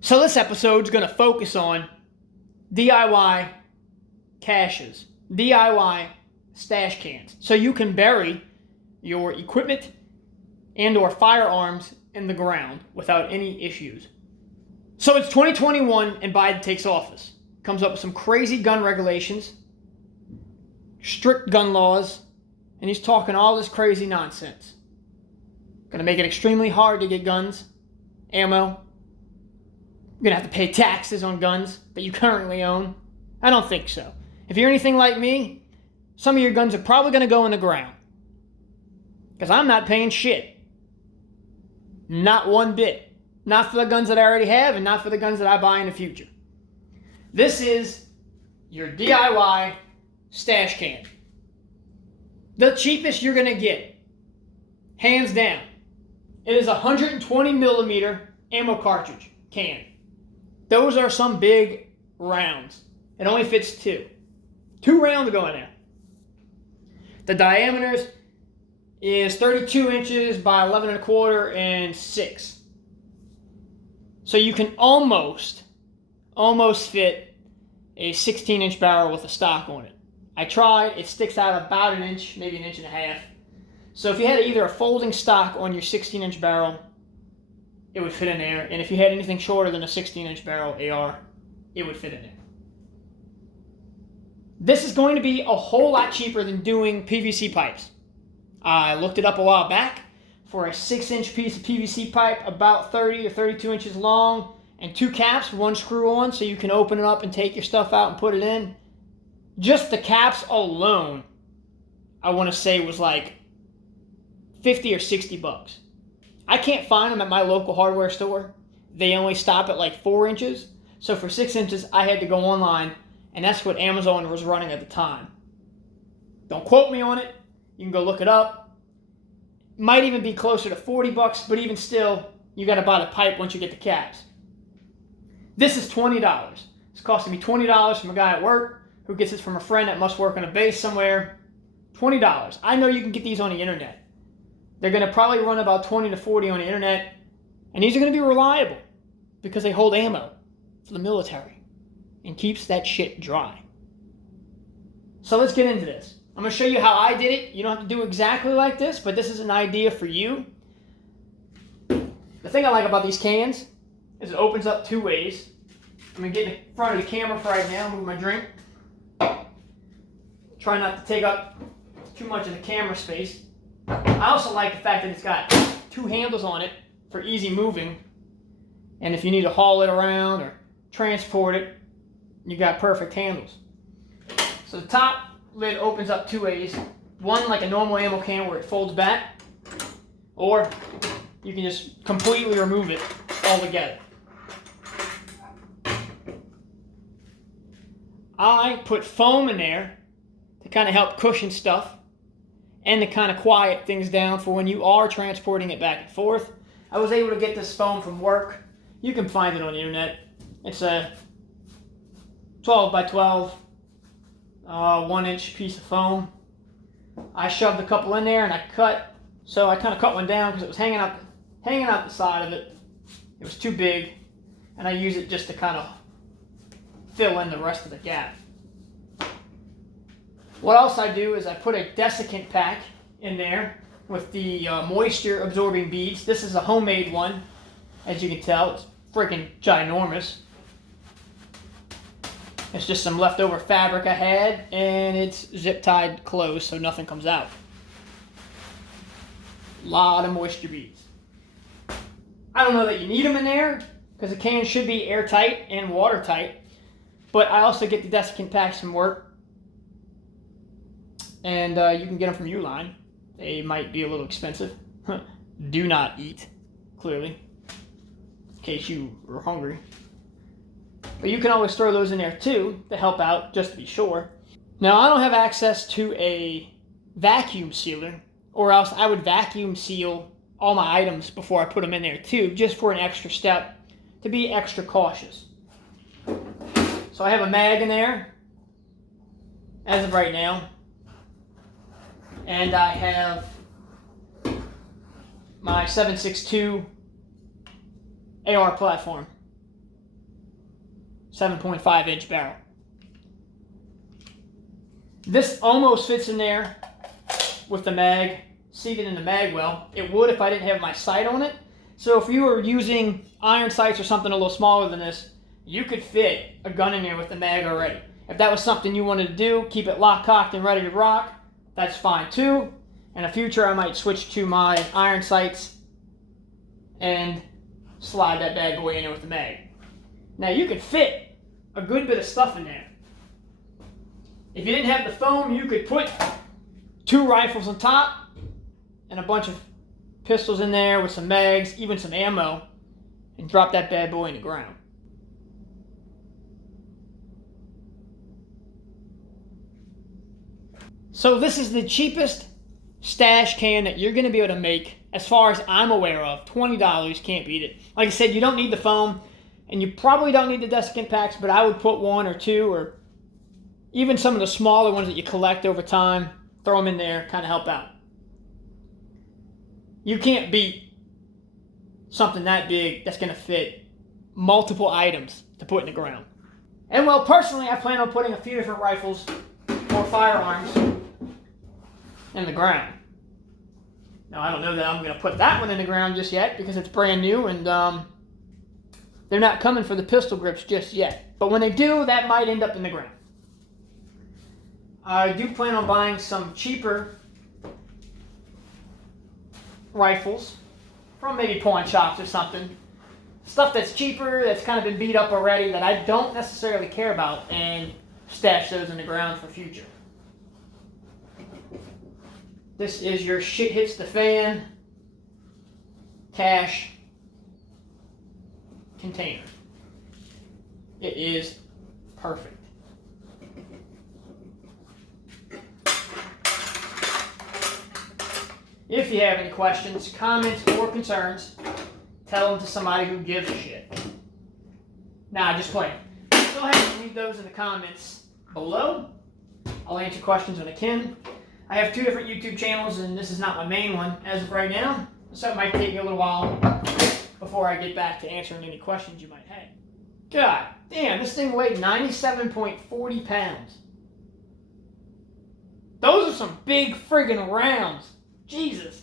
So this episode is going to focus on DIY caches, DIY stash cans, so you can bury your equipment and or firearms in the ground without any issues. So it's 2021 and Biden takes office. Comes up with some crazy gun regulations, strict gun laws, and he's talking all this crazy nonsense. Gonna make it extremely hard to get guns, ammo. You're gonna have to pay taxes on guns that you currently own. I don't think so. If you're anything like me, some of your guns are probably gonna go in the ground. Because I'm not paying shit. Not one bit. Not for the guns that I already have and not for the guns that I buy in the future. This is your DIY stash can. The cheapest you're gonna get. Hands down. It is a 120 millimeter ammo cartridge can. Those are some big rounds. It only fits two. 2 rounds go in there. The diameters is 32 inches by 11 and a quarter and 6. So you can almost fit a 16-inch barrel with a stock on it. I tried. It sticks out about an inch, maybe an inch and a half. So if you had either a folding stock on your 16-inch barrel, it would fit in there. And if you had anything shorter than a 16-inch barrel AR, it would fit in there. This is going to be a whole lot cheaper than doing PVC pipes. I looked it up a while back. For a 6-inch piece of PVC pipe, about 30 or 32 inches long, and 2 caps, 1 screw on, so you can open it up and take your stuff out and put it in. Just the caps alone, I want to say was like 50 or 60 bucks. I can't find them at my local hardware store. They only stop at like 4 inches. So for 6 inches, I had to go online, and that's what Amazon was running at the time. Don't quote me on it. You can go look it up. Might even be closer to 40 bucks, but even still, you got to buy the pipe once you get the caps. This is $20. It's costing me $20 from a guy at work who gets this from a friend that must work on a base somewhere. $20. I know you can get these on the internet. They're going to probably run about 20 to 40 on the internet, and these are going to be reliable because they hold ammo for the military and keeps that shit dry. So let's get into this. I'm going to show you how I did it. You don't have to do exactly like this, but this is an idea for you. The thing I like about these cans is it opens up 2 ways. I'm going to get in front of the camera for right now, move my drink. Try not to take up too much of the camera space. I also like the fact that it's got 2 handles on it for easy moving. And if you need to haul it around or transport it, you got perfect handles. So the top lid opens up 2 ways. One like a normal ammo can where it folds back, or you can just completely remove it altogether. I put foam in there to kind of help cushion stuff and to kind of quiet things down for when you are transporting it back and forth. I was able to get this foam from work. You can find it on the internet. It's a 12 by 12 1-inch piece of foam. I shoved a couple in there and I cut. So I kind of cut one down because it was hanging out the side of it. It was too big, and I use it just to kind of fill in the rest of the gap. What else I do is I put a desiccant pack in there with the moisture absorbing beads. This is a homemade one, as you can tell. It's freaking ginormous. It's just some leftover fabric I had, and it's zip tied closed so nothing comes out. A lot of moisture beads. I don't know that you need them in there because the can should be airtight and watertight, but I also get the desiccant packs from work, and you can get them from Uline. They might be a little expensive. Do not eat, clearly, in case you are hungry. But you can always throw those in there too to help out, just to be sure. Now, I don't have access to a vacuum sealer, or else I would vacuum seal all my items before I put them in there too, just for an extra step, to be extra cautious. So I have a mag in there, as of right now. And I have my 7.62 AR platform. 7.5 inch barrel. This almost fits in there with the mag, seated in the mag well. It would if I didn't have my sight on it. So if you were using iron sights or something a little smaller than this, you could fit a gun in there with the mag already. If that was something you wanted to do, keep it lock, cocked, and ready to rock, that's fine too. In the future, I might switch to my iron sights and slide that bad boy in there with the mag. Now you could fit a good bit of stuff in there. If you didn't have the foam, you could put 2 rifles on top and a bunch of pistols in there with some mags, even some ammo, and drop that bad boy in the ground. So this is the cheapest stash can that you're going to be able to make, as far as I'm aware of. $20, can't beat it. Like I said, you don't need the foam, and you probably don't need the desiccant packs, but I would put 1 or 2, or even some of the smaller ones that you collect over time, throw them in there, kind of help out. You can't beat something that big that's going to fit multiple items to put in the ground. And well, personally, I plan on putting a few different rifles or firearms in the ground. Now, I don't know that I'm going to put that one in the ground just yet because it's brand new and they're not coming for the pistol grips just yet. But when they do, that might end up in the ground. I do plan on buying some cheaper rifles from maybe pawn shops or something. Stuff that's cheaper, that's kind of been beat up already, that I don't necessarily care about, and stash those in the ground for future. This is your shit hits the fan cash container. It is perfect. If you have any questions, comments, or concerns, tell them to somebody who gives a shit. Nah, just playing. Go ahead and leave those in the comments below. I'll answer questions when I can. I have 2 different YouTube channels, and this is not my main one as of right now, so it might take me a little while before I get back to answering any questions you might have. God damn, this thing weighed 97.40 pounds. Those are some big friggin' rounds. Jesus.